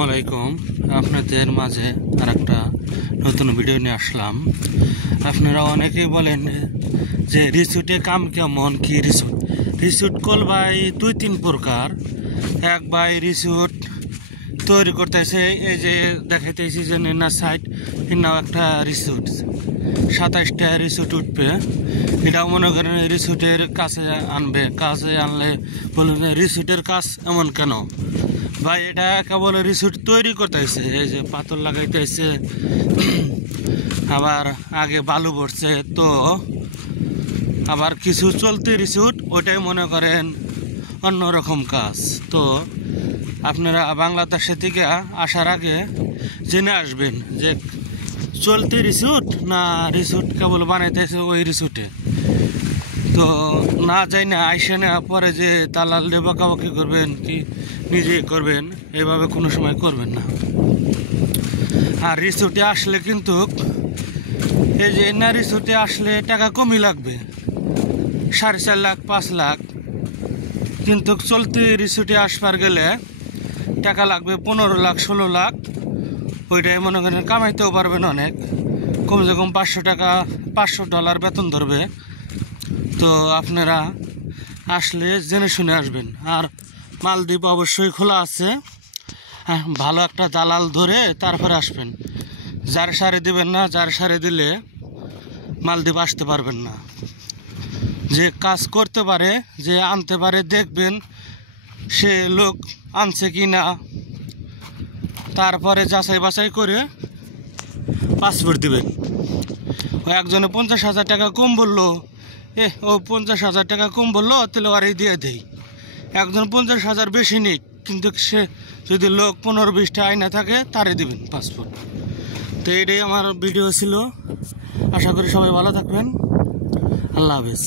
আসসালামাইকুম। আপনাদের মাঝে আর একটা নতুন ভিডিও নিয়ে আসলাম। আপনারা অনেকেই বলেন যে রিসুটে কাম কেমন কি রিসুট কল ভাই 2-3 প্রকার। এক ভাই রিসুট তৈরি করতেছে, এই যে দেখাইতেছি যে না সাইড নাও একটা রিসুট 27টা রিসুট উঠবে। এটাও মনে করেন রিসুটের কাছে আনবে, কাছে আনলে বলুন রিসুটের কাজ এমন কেন ভাই? এটা কেবল রিসুট তৈরি করতেছে, এই যে পাথর লাগাইতেছে, আবার আগে বালু পড়ছে, তো আবার কিছু চলতে রিসুট ওইটাই মনে করেন অন্যরকম কাজ। তো আপনারা বাংলাদেশের থেকে আসার আগে জেনে আসবেন যে চলতে রিসুট না রিসুট কেবল বানাইতেছে ওই রিসুটে। তো না যাই না আইসে না পরে যে দালাল দিয়ে বকাবকি করবেন কি নিজে করবেন, এভাবে কোনো সময় করবেন না। আর রিসুটে আসলে কিন্তু এই যে না রিসুটে আসলে টাকা কমই লাগবে, 4.5 লাখ 5 লাখ, কিন্তু চলতি রিসুটে আসবার গেলে টাকা লাগবে 15 লাখ 16 লাখ। ওইটাই মনে করেন কামাইতেও পারবেন অনেক, কমসে কম $500 বেতন ধরবে। তো আপনারা আসলে জেনে শুনে আসবেন। আর মালদ্বীপ অবশ্যই খোলা আছে, ভালো একটা দালাল ধরে তারপরে আসবেন। যার সারে দিবেন না, যার সারে দিলে মালদ্বীপ আসতে পারবেন না। যে কাজ করতে পারে, যে আনতে পারে, দেখবেন সে লোক আনছে কি না, তারপরে যাচাই বাছাই করে পাসপোর্ট দিবেন। ও একজনে 50,000 টাকা কম বললো, ও 50,000 টাকা কম বললো, তাহলে ওরাই দিয়ে দেই। একজন 50,000 বেশি নিক, কিন্তু সে যদি লোক 15-20টা আইনা থাকে তারে দিবেন পাসপোর্ট। তো এটাই আমার ভিডিও ছিল। আশা করি সবাই ভালো থাকবেন। আল্লাহ হাফেজ।